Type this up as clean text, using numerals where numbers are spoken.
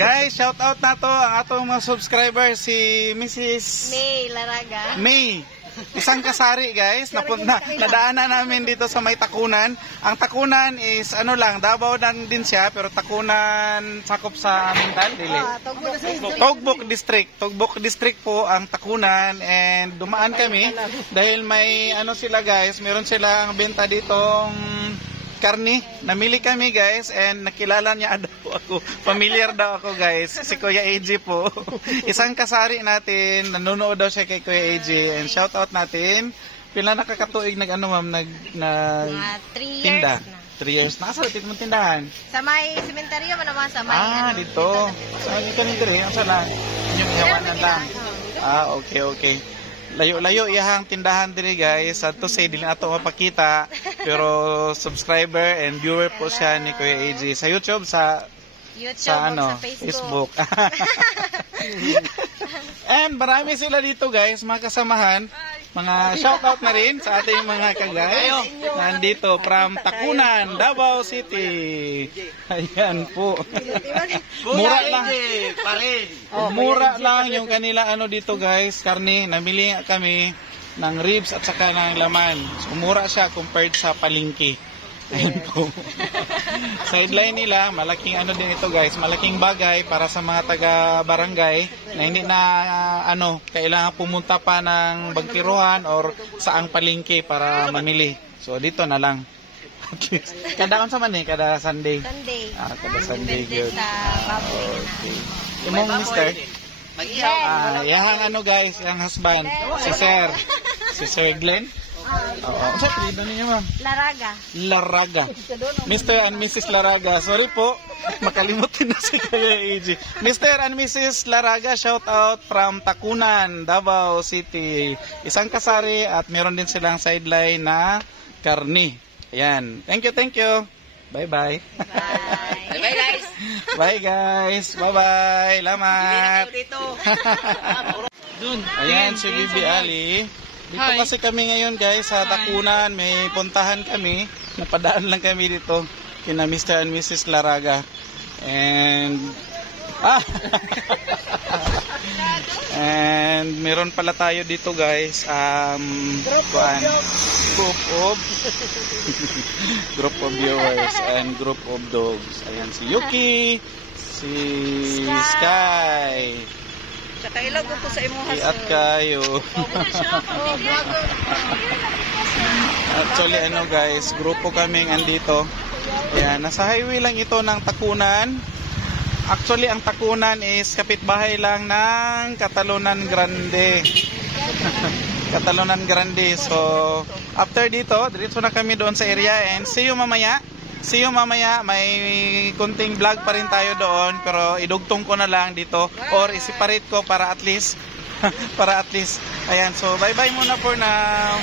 Guys, shout out na to ang atong mga subscribers, si Mrs. May Laraga. May. Isang kasari guys, nadaanan namin dito sa may Takunan. Ang Takunan is ano lang, Davao lang din siya, pero Takunan sakop sa Mintal, dili. Tugbok District. Tugbok District po ang Takunan, and dumaan kami dahil may ano sila guys, meron silang benta ditong karni. Namili kami guys, and nakilala niya daw ako. Familiar daw ako guys. Si Kuya AJ po. Isang kasari natin. Nanonood daw siya kay Kuya AJ. And shout out natin. Pila nakakatuig nag-ano ma'am? Tinda. 3 years na. Asa dito mong tindahan? Sa may sementeryo mo naman. Sa may dito. Sa dito ni Dre. Ang sala? Yung ihawanan lang. Okay. Layo-layo iyahang tindahan diri guys. At to say, dili na ito mapakita. Pero subscriber and viewer po siya ni Kuya AJ. Sa YouTube, sa Facebook. And marami sila dito guys, mga kasamahan. Mga shoutout na rin sa ating mga kagay. Nandito from Takunan, Davao City. Ayan po. Mura lang. Mura lang yung kanila ano dito guys, karne. Namili kami ng ribs at saka ng laman. So mura siya compared sa palengke. Ayan po. Sideline nila, malaking ano din ito guys, malaking bagay para sa mga taga-barangay na hindi na kailangan pumunta pa ng Bangkiruhan or saang palengke para mamili. So dito na lang. Kada sa man kada Sunday. Kada Sunday good. Okay. Imong mister? Yang guys, yang husband, si Sir Glenn. Sa apelyido ninyo ma'am? Laraga. Mr. and Mrs. Laraga. Sorry po, makalimutin na si Kuya AJ. Mr. and Mrs. Laraga, shout out from Takunan, Davao City. Isang kasari at meron din silang sideline na karni. Ayan. Thank you. Bye-bye. Bye guys. Bye guys. Bye-bye. Lamat. Ayan si Bibi Ali. Dito kasi kami ngayon guys sa Takunan, may puntahan kami, napadaan lang kami dito kina Mr. and Mrs. Laraga. And and meron pala tayo dito guys, group of viewers and group of dogs. Ayan si Yuki, si Sky. Saka ilag ko sa imuhas. At kayo. Actually guys, grupo kaming andito. Ayan, nasa highway lang ito ng Takunan. Actually ang Takunan is kapitbahay lang ng Catalonan Grande. Catalonan Grande. So after dito, diretso na kami doon sa area, and see you mamaya. May kunting vlog pa rin tayo doon, pero idugtong ko na lang dito or i-separate ko para at least ayan, so bye bye muna for now.